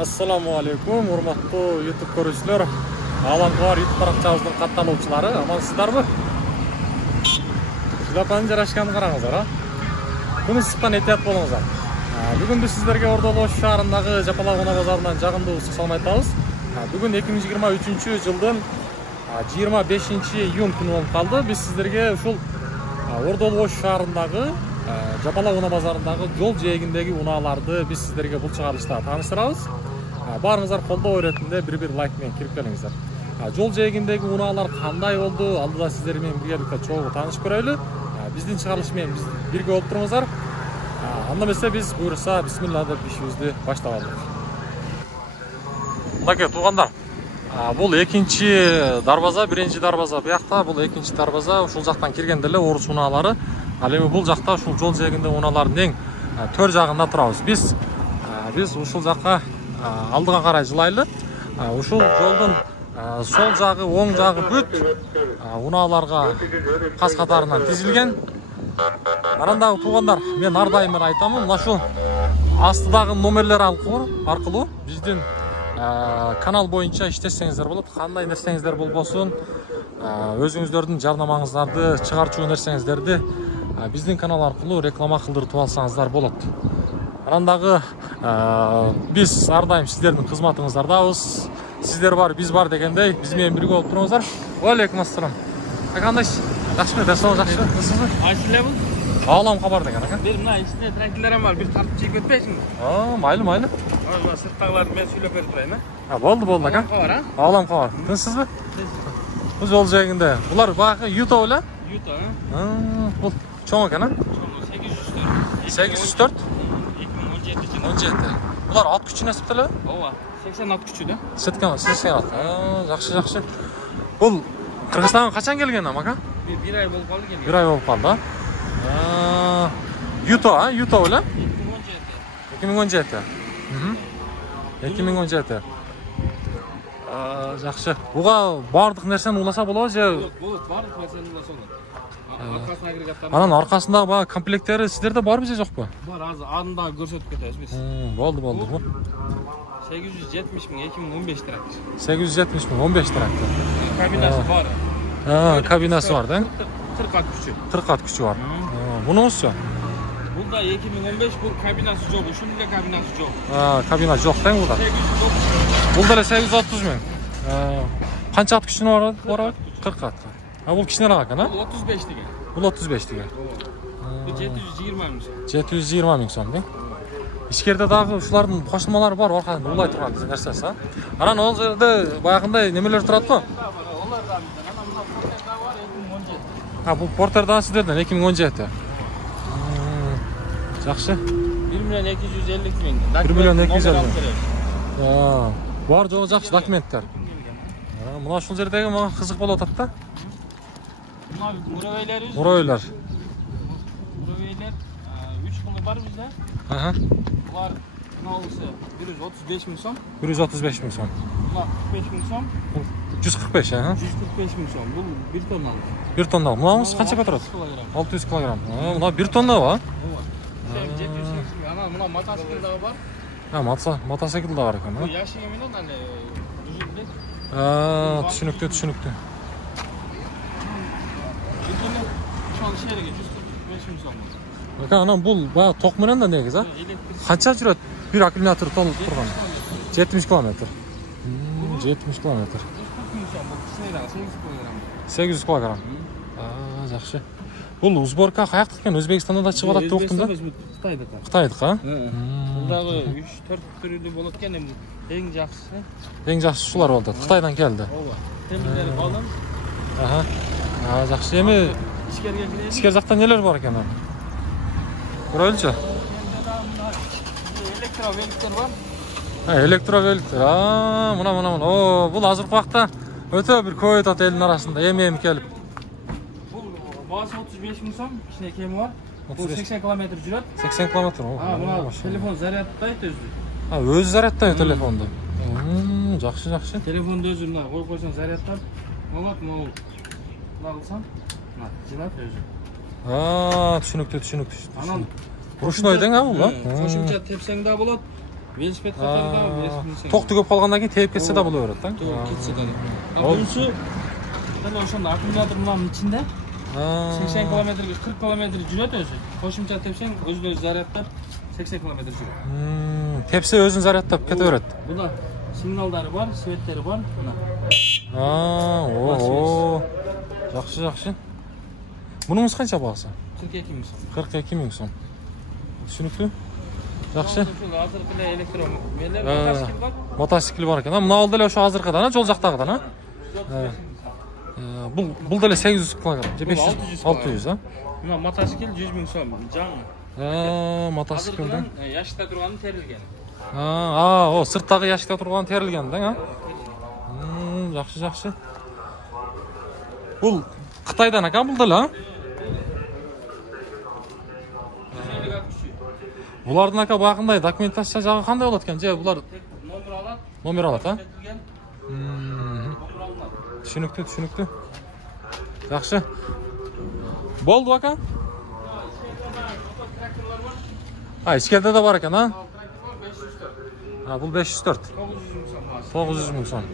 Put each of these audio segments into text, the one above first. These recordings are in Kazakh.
Assalamu alaikum, урматтуу YouTube көрүүчүлөр. Ааламгар YouTube баракчабыздын катталуучулары, амансыздарбы? Шлапаны жарашканды караңыздар, Күн ысыккан этият болуңуздар. Бүгүн биз сиздерге Ордол Ош шаарындагы Жапалак унаа базарынан жагымдуу ысык салмай атабыз. Бүгүн 2023 жылдын 25-июнь күнү болуп калды. Биз сиздерге ушул Ордол Ош шаарындагы Жапалак унаа базарындагы жол жээгиндеги унааларды биз сиздерге бул чыгарылышта тааныштырабыз. Барыңыздар колдоо иретинде бир лайк менен кирип келиңиздер. Жол жээгиндеги унаалар кандай болду? Алдыда сиздер менен биргеликте чогуу таанышып көрөлү. Биздин чыгарылыш менен биз бирге болуп туруңуздар. Анда эмесе биз буюрса бисмилла деп ишибизди баштап алдык. Мынакей туугандар, бул экинчи дарбаза, биринчи дарбаза буякта, бул экинчи дарбаза. Ушул жактан киргенде эле орус унаалары. Ал эми бул жакта ушул жол жээгинде унаалардын эң төр жагында турабыз. Биз ушул жакка алдыга карай жылайлы. Ушул жолдун сол жагы, оң жагы бүт унааларга кас катарынан тизилген. Анандагы туугандар, мен ар дайым эле айтамын, мына ушул астыдагы номерлер аркылуу биздин канал боюнча иштесеңиздер болот. Кандай нерсеңиздер болбосун, өзүңүздөрдүн жарнамаңыздарды, чыгарчу нерсеңиздерди биздин канал аркылуу реклама кылдырып алсаңыздар болот. Анандагы биз ар дайым сиздердин кызматыңыздардабыз. Сиздер бар, биз бар дегендей, биз менен бирге болуп туруңуздар. Алейкум ассалам. Кандайсыз? Жакшымы? Дасыңыз жакшымы? Насызбы? Айсылабыз? Ағалам хабар деген, ака? Бир мына ичинде трактилерим бар, бир тартып чегип өтпөйсүңбү? Майлы. Мына сырттагыларды мен сүйлөп берип турайын, Болду, ака. Хабар, Ағалам хабар. Тынчсызбы? Бул жол жээгинде. Булар багы Юто беле? Юто, Бул чоң экен, Чоң 804. 804? 2017. Булар ат күчүнө эсептелеби? Ооба, 80 ат күчү да. 80 ат. Жакшы. Бул Кыргызстанга качан келген ака? Бир ай болуп калды келген. Бир ай болуп калды. Юто беле? 2017. 2017. Жакшы. Буга бардык нерсени уласа болобу же? Болот, бардык нерсени уласа болот. Аркасына агрегаттар. Анан аркасындагы бага комплекттери сиздерде барбы же жокпу? Бар, азыр андагы көрсөтүп кетебиз биз. Болду. 870 миң 2015 трактор. 870 миң 15 трактор. Кабинасы бар. Кабинасы бар да? 40 ат күчү. 40 ат күчү бар. Бунуңузчу? Бул да 2015, бул кабинасы жок, ушунун эле кабинасы жок. Кабина жок да булда. 830. Бул деле 830 миң. Канча ат күчүнө бар? 40 ат. Бул кичинераак экен, Бул 35 деген. Бул 35 деген. Бул 720 миң сом. 720 миң сом, да? Ичкерде дагы ушулардын кошулмалары бар, аркадан улай турган нерсеси, Анан ол жерде баягындай немелер туратпы? Олар да мына портерда бар 2017. Бул портерда сиздерден 2017. Жакшы. 1 миллион 250 миң. 1 миллион 250 миң. Бар жогу жакшы документтер. Мына ушул жердеги мага кызык болуп атат да. Мына муравейлер. Муравейлер. Муравейлер 3 кылы бар бизде. Булар мыналысы 135 миң сом. 135 миң сом. Мына 45 миң сом. 145, 145 миң сом. Бул 1 тонналык. 1 тонна. Мынаңыз канча турат? 600 кг. Мына 1 тонна ба? Ооба. 780 миң. Ана мына мотоцикл дагы бар. Мотоцикл да бар экен, Бул яшыгы менен аны жүзүлдү. Түшүнүктүү. Ошол шериге 145 миң сом. Анан бул баягы ток менен да негиз, Канча жүрөт? Бир аккумулятор толуп турган. 70 км. 70 км. 800 кг. Жакшы. Бул сборка каяктык экен? Өзбекстанда да чыгып атат деп уктум да. Кытайдыкы. Кытайдыкы, Бул дагы 3-4 түрүлүү болот экен, эми эң жакшысы. Эң жакшы ушулар болуп атат. Кытайдан келди. Ооба. Темирлери калдым. Жакшы. Эми Ичкерге киребиз. ичкер жакта нелер бар экен? Көрөлүчү. Электровеликтер бар. Электровеликтер. Мына. Бул азыркы убакта өтө бир көп өтөт элдин арасында. Эми келип. Бул баасы 35 миң сом, ичинде кеми бар. Бул 80 км жүрөт. 80 км. Мына телефон заряддайт өзү. Өзү заряддайт телефонду. Жакшы. Телефонду өзү мына коюп койсоң заряддап болот. Мына кылсаң, мына жылат өзү. Түшүнүктүү. Анан Ручной дең бул, Кошумча тепсең да болот. велосипед қатарында велосипед. Тоқты көп қалғаннан кейін тейіп кетсе де бола береді, Кетсе де. Бұнысы дәл ошондо аккумулятор мынанын ичинде 80 километрге 40 километр жүрөт өзү. Кошумча тепсең өзү зарядтап 80 километр жүрөт. Тепсе өзүн зарядтап кете берет. Буда сигналдары бар, светтери бар. Мына. Жакшы. Мунуңуз канча багасы? 42 миң сом. 42 миң сом. Түшүнүктүү. Жакшы. Азыркы эле электрон менен мотоцикл бар. Мотоцикл бар экен. Мына ал деле ошо азыркыдан, жол жактагыдан, Бул деле 800 килограмм, же 500, 600, Мына мотоцикл 100 миң сом, жаңы. Мотоциклден ящикта турганы терилген. О, сырттагы ящикта турганы терилген да, Жакшы. Бул Кытайдан экен бул деле, Булардын ака багындай документация жагы кандай болот экен? Же булар номер алат, Түшүнүктүү. Жакшы. Болду ака? Ичкерде да бар экен, Бул 504. 900 миң сом.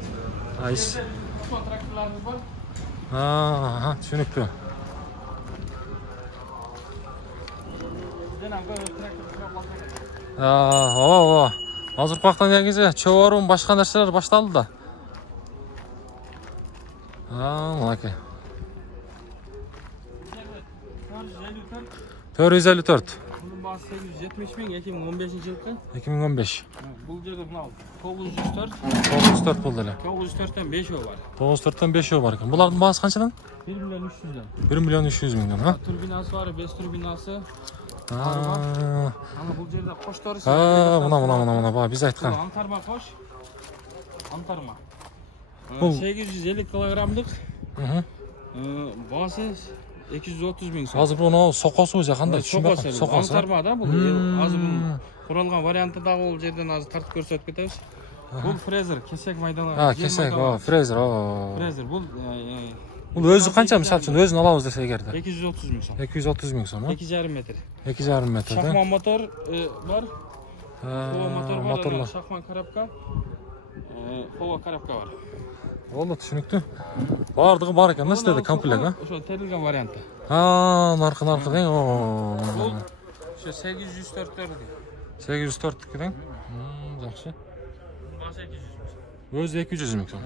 Тракторларыбыз бар. Түшүнүктүү. Азыркы убакта негизи чогорун башка нерселер башталды да. Мынакей. 454. Bunun bazı 870 bin 2015 yılkı. 2015. Bu жерде мынау 904. 904 болду эле. 904'ten 5 o var. 904'ten 5 var ekan. Булардын баасы канчадан? 1 milyon 300'den. 1 milyon 300 mingden, Turbinası var, 5 turbinası. Ama bu жерде koştori. Мына баа биз айткан. Antarma koş. Antarma. Бұл 850 kilogramlık. Bası 230 bin сом. Азыр буну сокосу же кандай түшүнбөйм. Сокосу. Antarma да бул. Азыр бул куралган варианты да бул жерден азыр тартып көрсөтүп кетебиз. Бул фрезер, кесек майдалар. Кесек, фрезер. Фрезер бул Бул өзү канча мисалы үчүн өзүн алабыз десе эгерде? 230 миң сом. 230 миң сом, 2,5 метр. 2,5 метр. Шахман мотор бар. Моторлор. Шахман коробка. Хова коробка бар. Болду, түшүнүктүү. Бардыгы бар экен, сизде комплект, Ошо терилген варианты. Наркы дең. Бул ошо 804 804 дең. Жакшы. Басы 200 миң сом. Өзү 200 миң сом.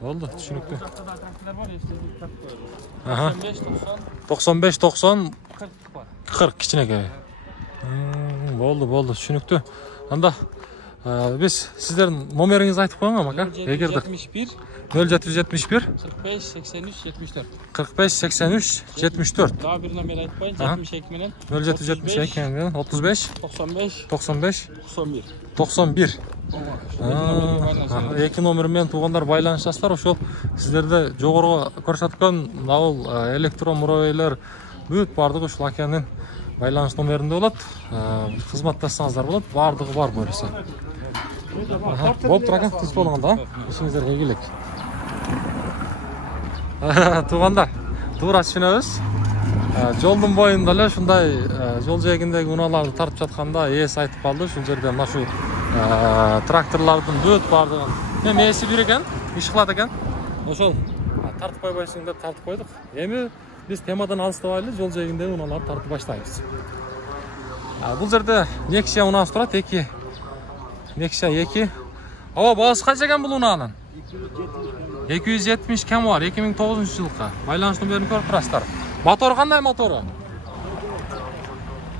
Болду, түшүнүктүү. 95 90 40 кичинекей. Болду, түшүнүктүү. Анда биз сиздердин номериңизди айтып коюң, ака. Эгерде 0771 45 83 74. 45 83 74. Daha bir номер айтпайын, 72 менен 0772 менен 35 95 91. Эки номер менен туугандар байланышасыздар. Ошол сиздерде жогору көрсөткөн бул электрон муравейлер бүт бардыгы ушул акенин байланыш номеринде болот. Кызматташсаңыздар болот. Бардыгы бар буюрса. Болуптур ака, түз болгондо, ишиңиздерге ийгилик. Туугандар, туура түшүнөбүз. Жолдун боюнда эле ушундай жол жээгиндеги унааларды тартып жатканда ээси айтып калды. Ушул жерде мына ушул тракторлордун бүт бардыгын мен ээси бир экен, иш кылат экен. Ошол тартып койбойсуң деп тартып койдук. Эми биз темадан алыстабайлы, жол жээгиндеги унааларды тартып баштайбыз. Бул жерде Nexia унаасы турат, 2. Nexia 2. Ава баасы канча экен бул унаанын? 270 кем бар, 2009-жылкы. Байланыш номерин көрүп турасыздар. Мотор кандай мотору?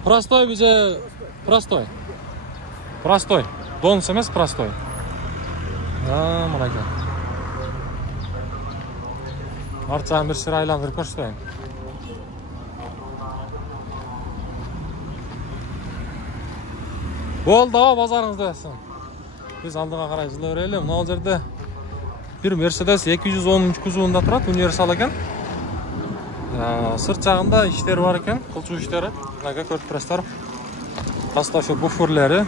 Простой бизе простой. Простой. Донус эмес, простой. Мына экен. Арт жагын бир сыр айландырып көрсөтөйүн. Болду, базарыңызды берсин. Биз алдыга карай жылы берели. Мына жерде bir Mercedes 210 kuzuvunda турат, универсал экен. Сырт жагында иштери бар экен, кылчу иштери. Мынага көрүп турасыздар. Каста ошо буферлери,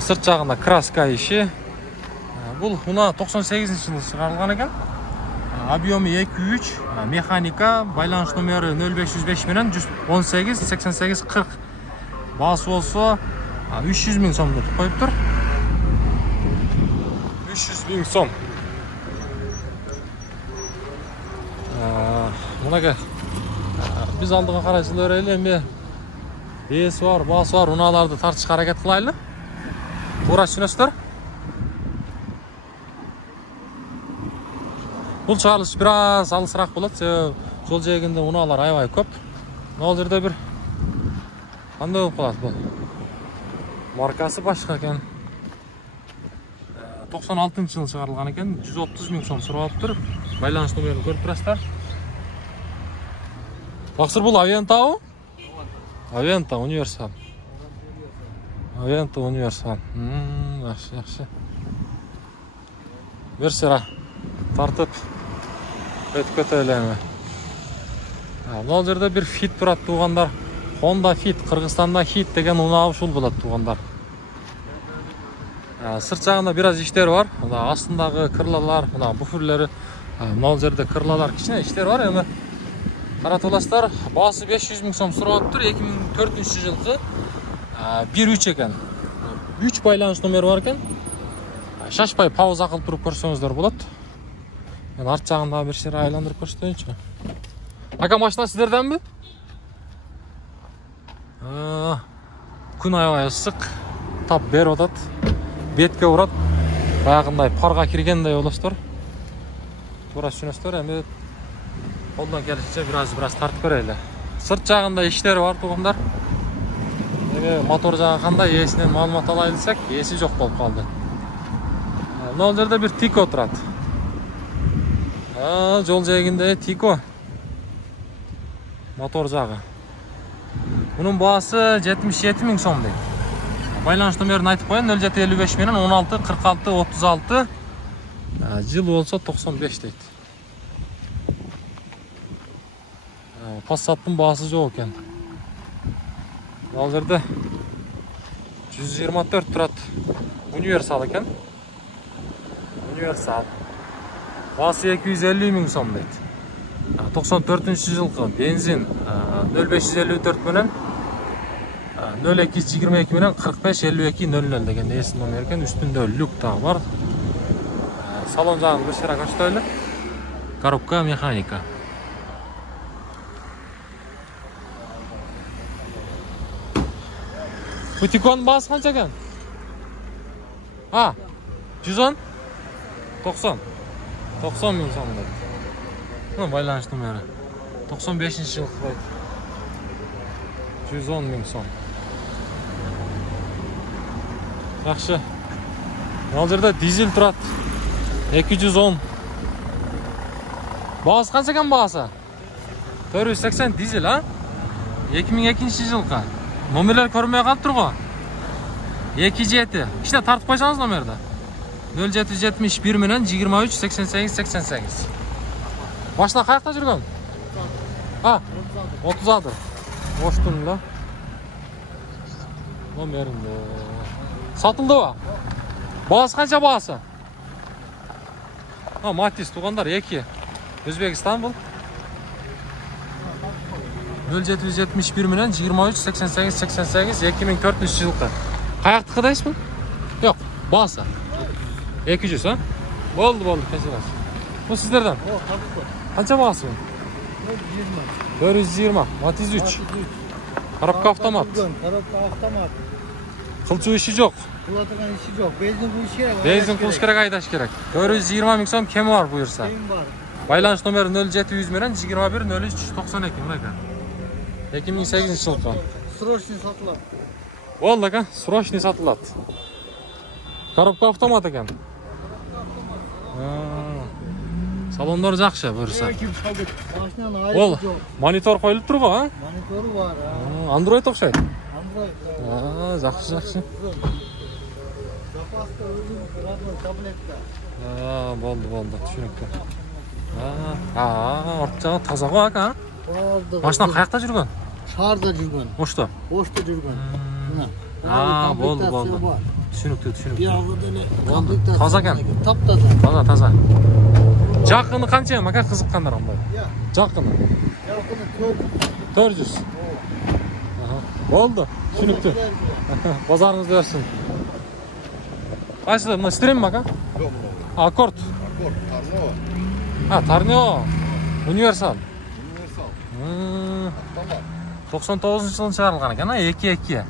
сырт жагында краска иши. Бул уна 98-жылы чыгарылган экен. Объемы 2.3, механика, байланыш номери 0505 менен 118 88 40. Баасы болсо 300 ming so'm deb qo'yibdir. 300 ming so'm. Bunaqa biz oldiga qaraysiz endi besi var, bası var, unalarni tartishga harakat qilaylik. To'g'ri tushunasizlar? Bu chiqarish biroz alısroq bo'ladi. Yo'l joyida unalar aybay ko'p. Hozirda bir qanday bo'lib qoladi bu? Markasi boshqa ekan. 96-yil chiqarilgan ekan, 130 ming so'm so'rayaptir. Байланыш nomerini ko'rib turasizlar. Baxsir bu Aventa'u? Aventa Universal. Aventa Universal. Yaxshi. Versira tartib o'tkazaylikmi? Hozirda bir Fit turadi tuğanlar. Honda Fit, Qirg'izistonda Hit degan unav shul bo'ladi tuğanlar. Sırt жағында biraz işler var. Астындағы kırlalar, bufurları, hozirda kırlalar kichkina işler var endi. Qarab olasizlar, bahası 500 ming so'm so'rayaptir. 2004-yilgi 1.3 ekan. 3 байланыш nomeri var ekan. Şaşpay pauza qilib turib ko'rsangizdar bo'ladi. Men art жағында bir şey aylantirib ko'rsatayinchi. Aka, mashina sizlardanmi? Kun ayoyi issiq, tap berib o'tadi. Betga uradi. Bayaqınday parga kirganday olasizlar. To'g'ri tushunasizlar, endi qo'ldan kelishicha biroz tartib ko'raylik. Sırt жағында ishlari bor tuğanlar. Motor jag'i qanday, esidan ma'lumot olaylik, esi yo'q bo'lib qoldi. Hozirda bir Tiko turadi. Yo'l joyida Tiko. Motor jag'i. Bunun bahası 77 ming so'm deydi. Байланыш nomerini aytib qo'ying, 0755 bilan 16 46 36. Yıl olsa 95 deydi. Passat'ın bahası yo'q ekan. Hozirda 124 turadi. Universal ekan. Universal. Bahası 250 ming so'm deydi. 94-yilgi benzin 0554 bilan 0222 bilan 45 52 00 degan esi nomer ekan. Üstünde lük tag var. Salon jag'ini bir shira ko'rsataylik. Коробка mexanika. Bu Tiko'nun bahası qancha ekan? 110 90 90 ming so'm deydi. Байланыш nomeri 95-yil qo'ydi. 110 ming so'm. Yaxshi. Hozirda dizel turadi. 210. Bahası qancha ekan bahası? 480 dizel ha? 2002-yilga. Nomerlar ko'rinmay qolib turgan. 27. İşte tartib qo'ysangiz nomerda. 0771 bilan 23 88 88. Başına qayerda жүрген? 36. Boştunla. Nomerinde. Satıldı mı? Bahası qancha bahası? Matiz tuğanlar 2. Özbekistan bu. 0771 bilan 23 88 88 2004-yilga. Qayerda qadaysiz bu? Yo'q, bahası. 200 ha? Bo'ldi, kechiras. Bu sizlerden. Qancha bahası bu? 420. Matiz 3. Коробка avtomat. Коробка avtomat. Qilchuv ishi yo'q. Qiladigan ishi yo'q. Benzin qo'yish kerak. Benzin qo'yish kerak, aydash kerak. 420 ming so'm kemi bor buyursa. Kemi bor. Байланыш nomeri 0700 bilan 21 03 92 bunaqa. 2008-yilga. Срочный sotuladi. Bo'ldi aka, срочный sotuladi. Коробка avtomat ekan. Salonlar yaxshi buyursa. Mashinani Bo'ldi. Monitor qo'yilib turibmi, ha? Monitori bor. Android o'xshaydi. Android. Yaxshi. Zapaska o'zing radno tabletda. Bo'ldi, tushunibdi. Ortcha toza-ku aka. Mashina qayerda жүрген? Shaharda жүрген. O'shda. O'shda жүрген. Bo'ldi. Tushunibdi. Komplektatsiya. Toza ekan. Top-toza. Toza. Jaqini qancha ham aka, qiziqqanlar ham bor. Jaqini. Jaqini 400. 400. Болды. Түсінікті. Базарыңыз берсін. Қайсысы? Мына стрим ма, ка? Yok bu. Аккорд. Akor, Tarnova. Тарнио. Универсал. Universal. Tamam. 99 жылы шығарылған екен, 2-2.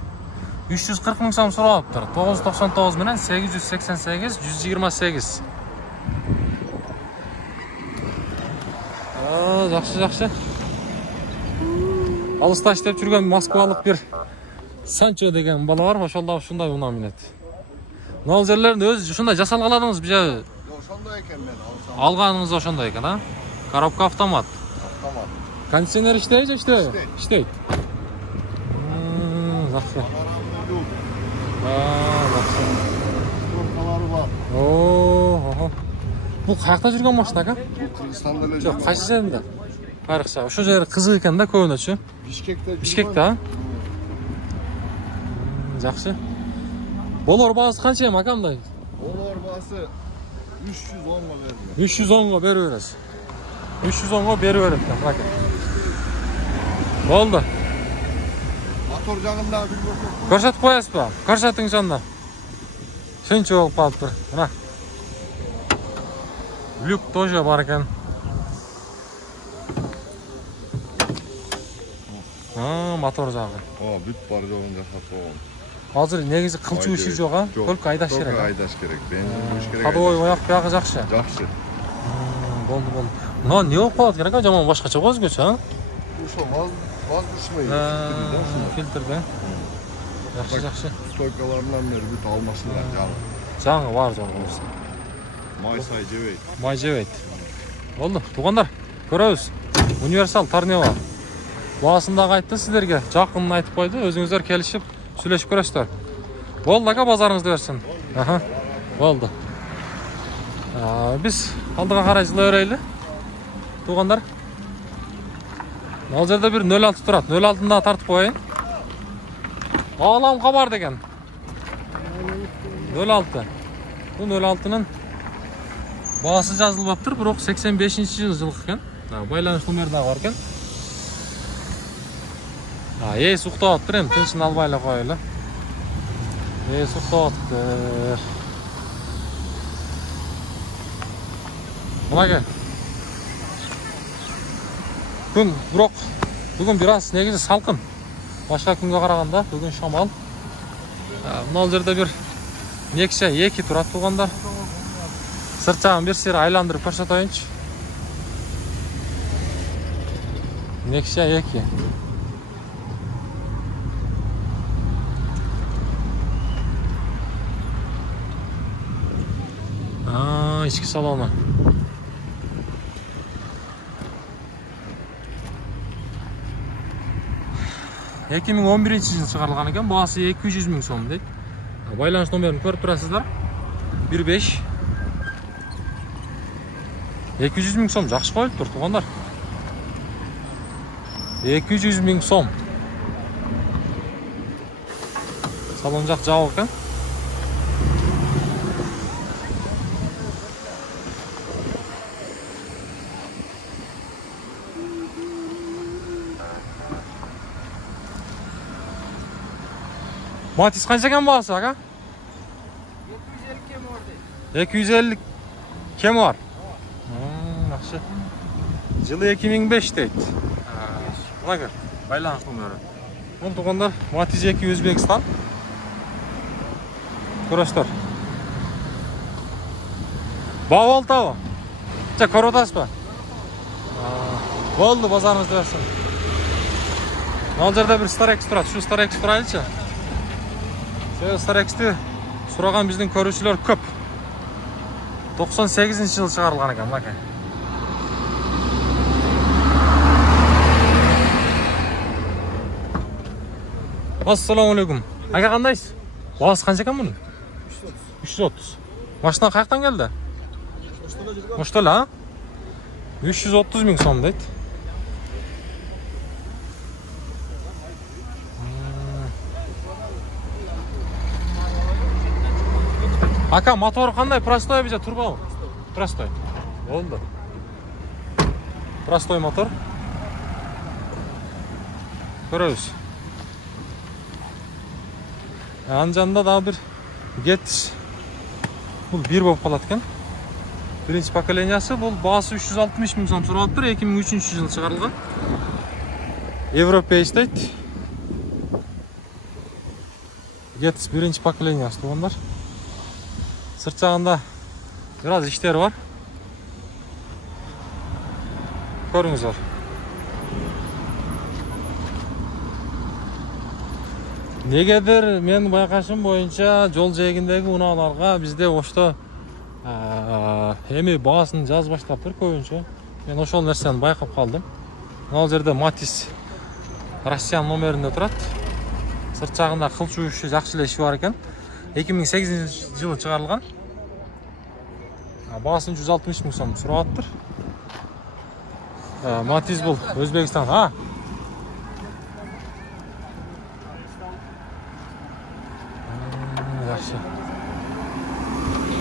340 мың сом сұрап тұр. 999 менен 888, 128. Жақсы. Алыста іштеп жүрген москвалық бір Санчо деген бала бар, ошолда ушундай унаа минет. Мынау жерлерин өзү ушундай жасалган аладыңыз бije? Yok şonday eken ben alsam. Алганыңыз ошондой экен, а? Коробка автомат. Tamam. Кондиционер иштейби же иштейби? Иштейт. Жакшы. Жакшы. Korkaları var. Ого. Бул каякта жүргөн машина ка? Kırgızistan'da öyle. Жок, кайсы жеринде? Айрыкча. Ошол жери кызык экен да көбүнөчү. Bişkek'te. Ha? Жакшы. Болор баасы канча эми акамдай? Olur bası 310 mu vermiyor? 310 берип бересиз. 310 берип берет экен, мына. Болду. Motor жағында bir bok. Көрсөтүп коесузбу? Көрсөтүңүз анда. Шынчы болуп калыптыр. Мына. Люк тоже бар экен. Мотор жагы. O büt var yolunda satın. Азыр негизи кылчуу иши жок, а? Только айдаш керек. Только айдаш керек. Бензин куюш керек. Ходовой ояк бягы жакшы. Жакшы. Болду. Мына не болуп калат экен, жаман башкача өзгөчө, а? Ушо воздушный Фильтр да. Жакшы. Стойкаларынан бери бүт алмашылар жаңы. Жаңы бар жаңы. Май сай жебейт. Май жебейт. Болду. Туугандар, көрөбүз. Универсал Тарнева. Баасындагы айтты силерге. Жакынын айтып койду. Өзүңүздөр келишип, сүйлөшүп көрөсүздөр. Болду ака, базарыңызды берсин. Болду. Биз алдыга карай жыла берели. Туугандар. Ал жерде бир 06 турат. 06-ны тартып коеюн. Аламка бар деген. 06. Бул 06-нын баасы жазылып аптыр, бирок 85-жылдык экен. Байланыш номери дагы бар экен. Эс уктап аптыр, эми тынчын албай эле коелу. Эс уктап аптыр. Мына күн бирок бүгүн бир аз негизи салкын. Башка күнгө караганда бүгүн шамал. Мына жерде бир Nexia 2 турат туугандар. Сырт жагын бир сыйра айландырып көрсөтөйүнчү. Nexia 2. Ички салону. Эки миң 11-жылы чыгарылган экен, баасы 200 000 сом дейт. Байланыш номерин көрүп турасыздар. 15 200 000 сом жакшы коюлуптур туугандар. 200 000 сом. Салон жак жабык экен. Matiz kança ekan baası aka? 250 kem var. Yaxşı. Жылы 2005 deyt. Buna gör. Байланыш номери. Бул туугандар, Matiz 2 Өзбекстан. Көрөсүздөр. Баа болтабы? Жа көрүп атасызбы? Болду, базарыңызды берсин. Ал жерде бир Starex турат. Шу Starex турайлычы. Starex'ti сураган биздин көрүүчүлөр көп. 98-жылы чыгарылган экен, мына. Ассаламу алейкум. Ага, кандайсыз? Баасы канча экен мунун? 330. Машина каяктан келди? Оштол, а? 330 000 сом дейт. Ака, мотор кандай? Простой бе же турбо? Простой. Болду. Простой мотор. Көрөбүз. Анын жанында дагы бир Gettys. Бул 1 болуп калат экен. Биринчи поколениясы, бул баасы 360 миң сом сурап тур, 2003 жылы чыгарылган. Европейс дейт. Gettys биринчи поколениясы туугандар. Сырт жагында бир аз иштери бар. Көрүңүздөр. Негедир мен байкашым боюнча жол жээгиндеги унааларга бизде ошто эми баасын жазып баштаптыр көбүнчө. Мен ошол нерсени байкап калдым. Ал жерде Matiz Россиян номеринде турат. Сырт жагында кылчу иши жакшы эле иши бар экен. 2008 жылы чыгарылган. Баасын 160 миң сом сурап атыр. Matiz бул Өзбекстан.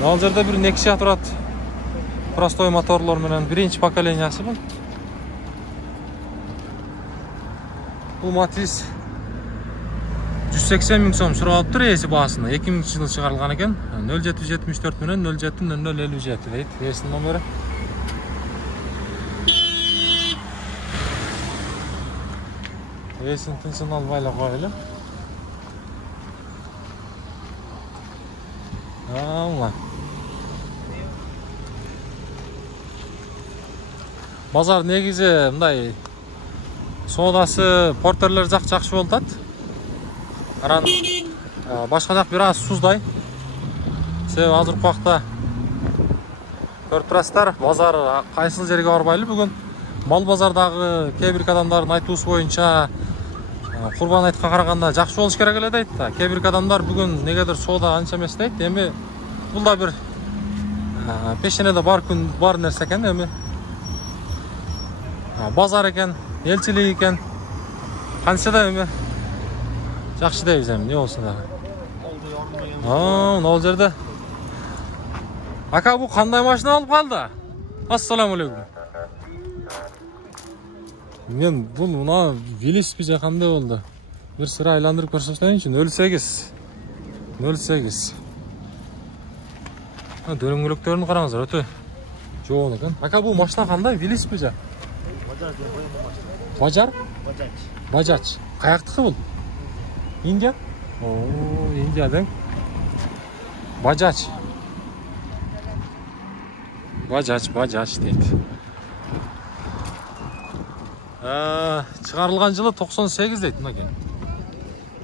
Ал жерде бир Nexia турат. Простой моторлор менен биринчи поколениясы бул. Бул Matiz 180 миң сом сурап тур эси баасына. 2000 жылы чыгарылган экен. 0774 менен 070057 дейт эсинин номери. Эсин тынчын албай эле коелу. Базар негизи мындай соодасы портерлер жакшы болуп атат. Анан башка жак бир аз суздай. Себеби азыркы убакта көрүп турасыздар, базар кайсыл жерге барбайлы бүгүн. Мал базардагы кээ бир адамдардын айтуусу боюнча Курбан айтка караганда жакшы болуш керек эле дейт да. Кээ бир адамдар бүгүн негедир соода анча эмес дейт. Эми бул да бир пешенеде бар күн бар нерсе экен. Эми базар экен, элчилик экен. Канча да эми жакшы дейбиз эми, эмне болсун дагы. Ал жерде. Ака, бул кандай машина алып калды? Ассаламу алейкум. Мен бул мына велосипед же кандай болду? Бир сыра айландырып көрсөтөйүнчү. 08. Дөңгөлөктөрүн караңыздар, өтө жоон экен. Ака, бул машина кандай? Велосипед же? Бажар? Бажач. Каяктыкы бул? Индия? Индиядан. Бажач. Бажач дейт. Чыгарылган жылы 98 дейт мына кен.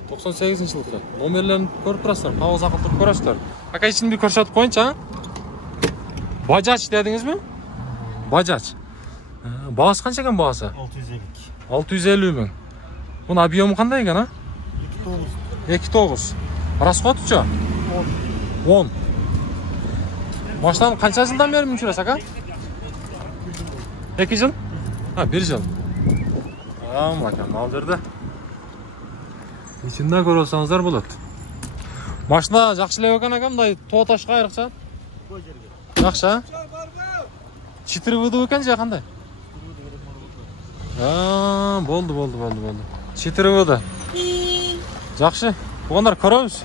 98-жылы. Номерлерин көрүп турасыздар, кабыз акылтып көрөсүздөр. Ака, ичин бир көрсөтүп коюнчу, Бажач дедиңизби? Бажач. Баасы канча экен баасы? 650 миң. Бунун объему кандай экен, 2.9. Расходчу? 10. Машинаны канча жылдан бери мүнчүрөсүз, ака? 2 жыл? 1 жыл. Макам, ал жерде. Ичинде көрөсөңүздөр болот. Машина жакшы эле экен, ака, мындай тоо ташка айрыкча. Жакшы, 4 выдуу экен же кандай? Болду. 4 выдуу. Жакшы. Бугандар көрөбүз.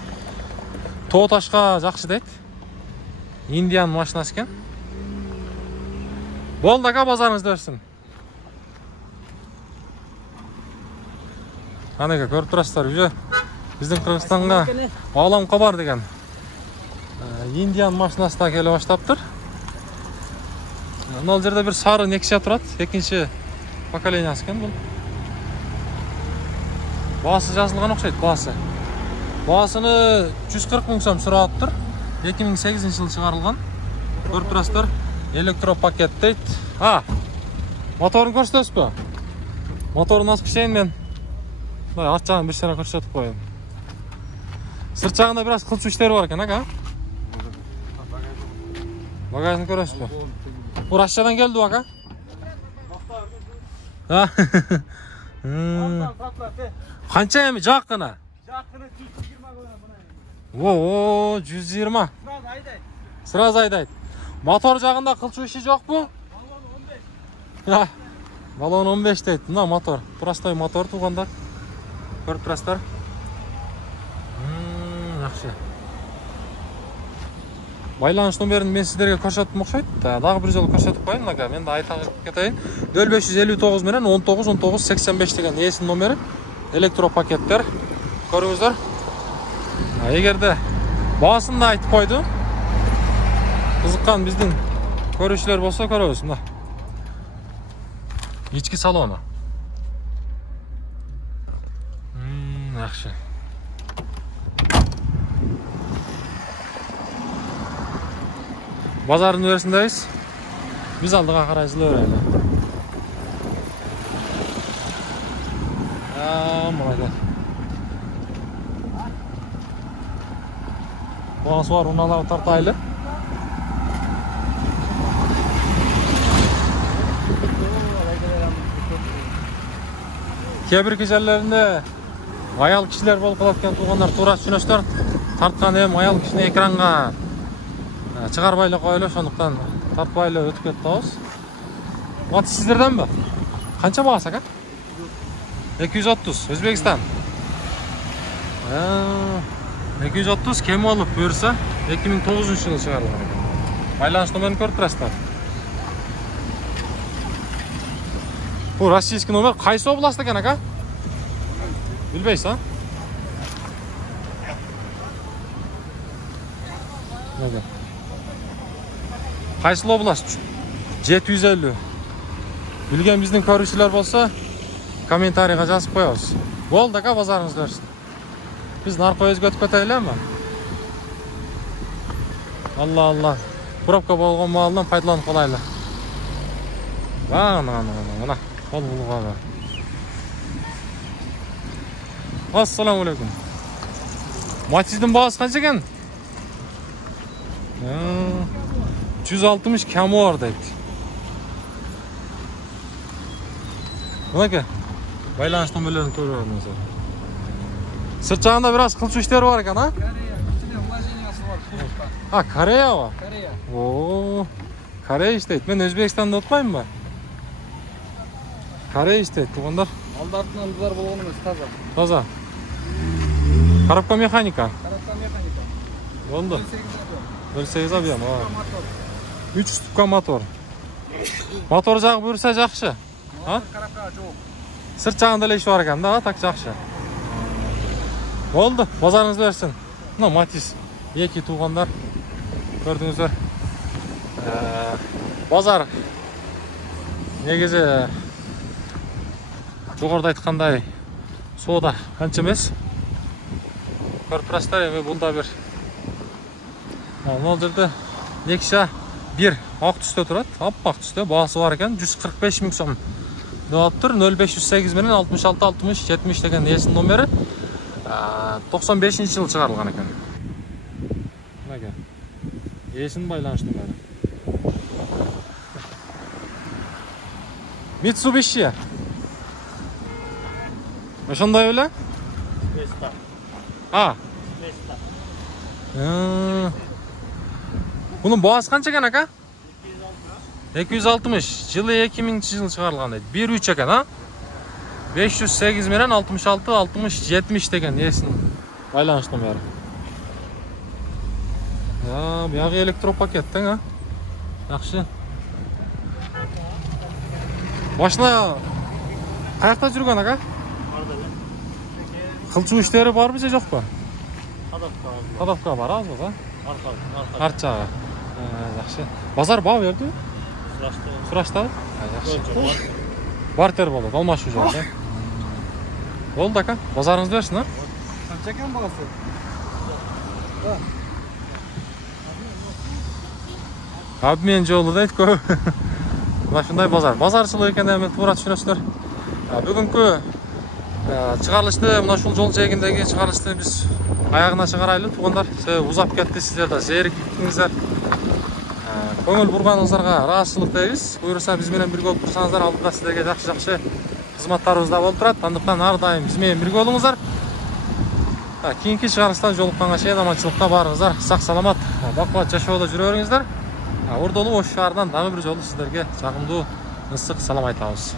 Тоо ташка жакшы дейт. Индиян машинасы экен. Болду, ака, базарыңызды берсин. Анеге көрүп турасыздар, уже биздин Кыргызстанга ааламга бар деген Индиян машинасы да келе баштаптыр. Ал жерде бир сары Nexia турат, экинчи поколениясы экен бул. Баасы жазылган окшойт, баасы. Баасыны 140 миң сом сураптыр. 2008 жылы чыгарылган. Көрүп турасыздар, электропакет дейт. Моторун көрсөтөсүзбү? Моторун аз кичейин мен. Арт жагын бир шара көрсөтүп коеюн. Сырт жагында бир аз кылчу иштери бар экен, ака. Багажын көрөсүзбү? Бул Россиядан келди, ака? Канча эми жакына? Жакына 120 көйгөн. 120. Сразу айдайт. Мотор жагында кылчу иши жокпу? Баллон 15. Баллон 15 дейт. Мына мотор. Простой мотор туугандар. Көрүп турасыздар. Yaxshi. Байланыш номерін мен сіздерге көрсеттім оқшайды. Дағы бір жолы көрсетіп қойын, ага. Мен де айта кетейін. 0559 менен 19-19-85 деген есін номері. Электропакеттер. Көріңіздер. Егерде бағасын да айтып қойды. Қызыққан біздің көрушілер болса көріңіз. Мына. Ички салоны. Yaxshi. Базардың өрісіндейіз. Biz алдыға қарай жылы өрәйді. Мұрайды. Бұған суар ұналағы тартайлы. Кейбір кезерлерінде аял кішілер болып қалаткен туғандар тура түсіністер. Тартқан аял кішіні экранға шығарбайлы қойлы, сондықтан тартпайлы өтіп кетті ауыз. Маты сіздерден бі? Қанша бағасы ака? 230, Өзбекстан. 230 кем олып бөрісі 2009 жылы шығарылған. Байланыш номерін көріп тұрасыздар. Бұл российский номер қайсы област екен ака? Білбейсіз, а? Қайсыл област? 750. Білген біздің көрушілер болса, комментарийға жазып қойыңыз. Болды ака, базарыңыз көрсін. Біз нарқы өзге өтіп кетейлі ме? Алла. Пробка болған малынан пайдаланып қалайлы. Мына. Қол бұлға бар. Ассаламу алейкум. Матиздің бағасы қанша екен? 160 камуар дейді. Бұнеке, байланыш номерлерін көріп өріңіздер. Сырт жағында біраз қылчу іштері бар екен, а? Корея ба? Корея. Корея іштейді. Мен Өзбекстанды ұтмайым ба? Корея іштейді, туғандар. Алдартынан бұлар болған емес, таза. Таза. Коробка механика. Коробка механика. Болды. 1.8 объем. 3 ступка мотор. Мотор жағы бұрса жақшы. Коробка жоқ. Сырт жағында лейші бар екен, да, так жақшы. Болды, базарыңыз берсін. Мына Матис. Екі туғандар. Көрдіңіздер. Базар. Негізі жоғарыда айтқандай сода қанша емес. Көріп тұрасыздар, бұл да бір. Ол жерде Nexia 1 ақ түсте тұрады, аппақ түсте, бағасы бар екен, 145 мың сом. Деп тұр, 0508 менен 66-60-70 деген есін номері 95 жылы шығарылған екен. Есін байланыш номері. Mitsubishi. Ошондай эле? Bunun boğaz kança ekan aka? 260. Жылы 2000 жыл çıkarılgan deydi. 1.3 ekan ha? 508 менен 66-60-70 деген есін байланыш номері. Бияғы электропакеттен, ha? Жақшы. Başına қаяқта жүрген aka? Қылчу іштері бар бі же жоқ па? Қадапқа бар, аз ба? Арт жағы. Жақшы. Базар бау ерді? Сұраштады? Жақшы. Бартер болды, алмашу жағы. Болды ака, базарыңыз берсін, а? Қанша екен бағасы? Обмен жолы дейді көп. Мынашындай базар. Базаршылы екен әмет тура түсінесіздер. Бүгінгі шығарылышты, мына шул жол жиегіндегі шығарылышты біз аяғына шығарайлы туғандар. Ұзап кетті сіздер де зеріктіңіздер. Көңіл бұрғаныңыздарға разышылық дейбіз. Бұйырса бізменен бірге болып тұрсаңыздар, алдыда сіздерге жақсы қызматтарыңызда болып тұрады. Андықтан әрдайым бізменен бірге болыңыздар. Кейінгі шығарылыстан жолыққанға шейін аманшылыққа барыңыздар. Сақ саламат, бақуат жашауда жүріп өріңіздер. Ордолу Ош шаарынан дағы бір жолы сіздерге жағымды ыстық салам айтамыз.